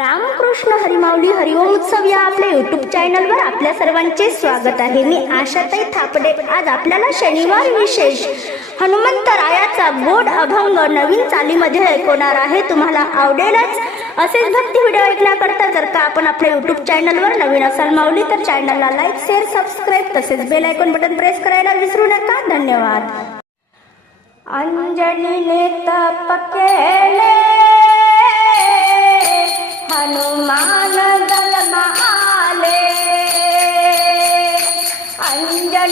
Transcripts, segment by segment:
रामकृष्ण हरिमाऊली हरिओम उत्सव या आपल्या युट्यूब चॅनलवर आपल्या सर्वांचे स्वागत आहे. मी आशाताई थापडे. आज आपल्याला शनिवार विशेष हनुमंतरायाचा गोड अभंग नवीन चालीमध्ये ऐकवणार आहे. तुम्हाला आवडेलच असेच भक्ती व्हिडिओ ऐकण्याकरता जर का आपण आपल्या युट्यूब चॅनलवर नवीन असाल माऊली तर चॅनलला लाईक शेअर सबस्क्राईब तसेच बेल आयकॉन बटन प्रेस करायला विसरू नका. धन्यवाद. अंजनीने तप केले.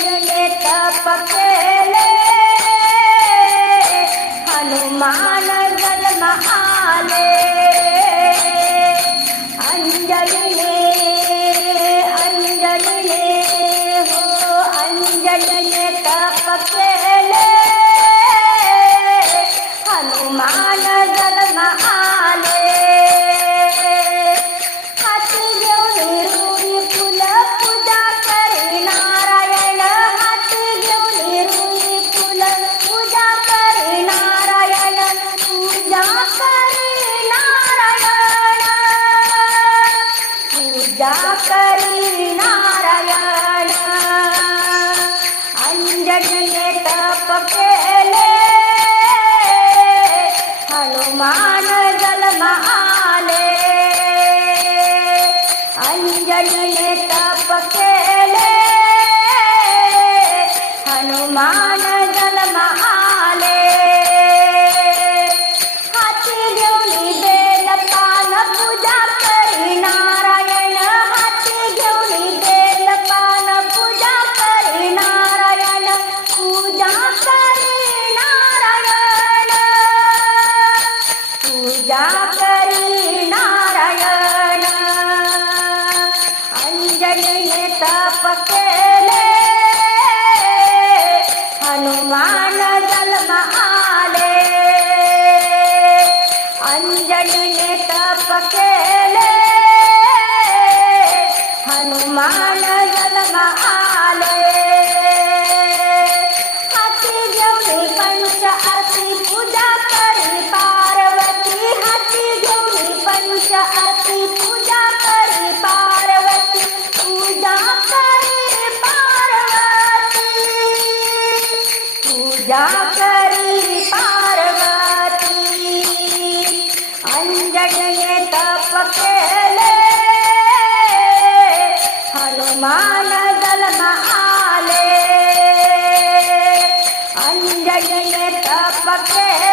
अंजनीने तप हनुमान जन्म आले. तप केले हनुमान जन्म आले अंजनीने तप केले पूजा करी नारायण अंजनीने तप केले हनुमान जन्म आले अंजनीने तप केले हनुमान जन्म आले पूजा करी पार्वती अंजनीने तप केले हनुमान जन्म आले अंजनीने तप केले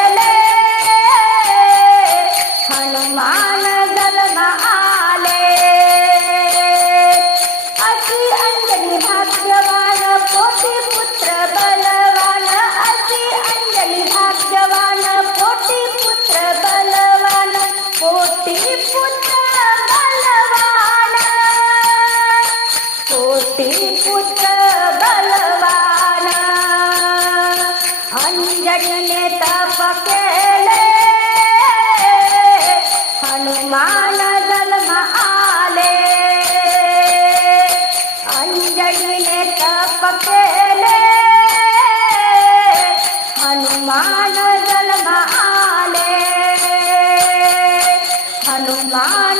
पुत्र बलवान. अंजनने तप केले हनुमान जन्म आले. अंजनने तप हनुमान जन्म आले. हनुमान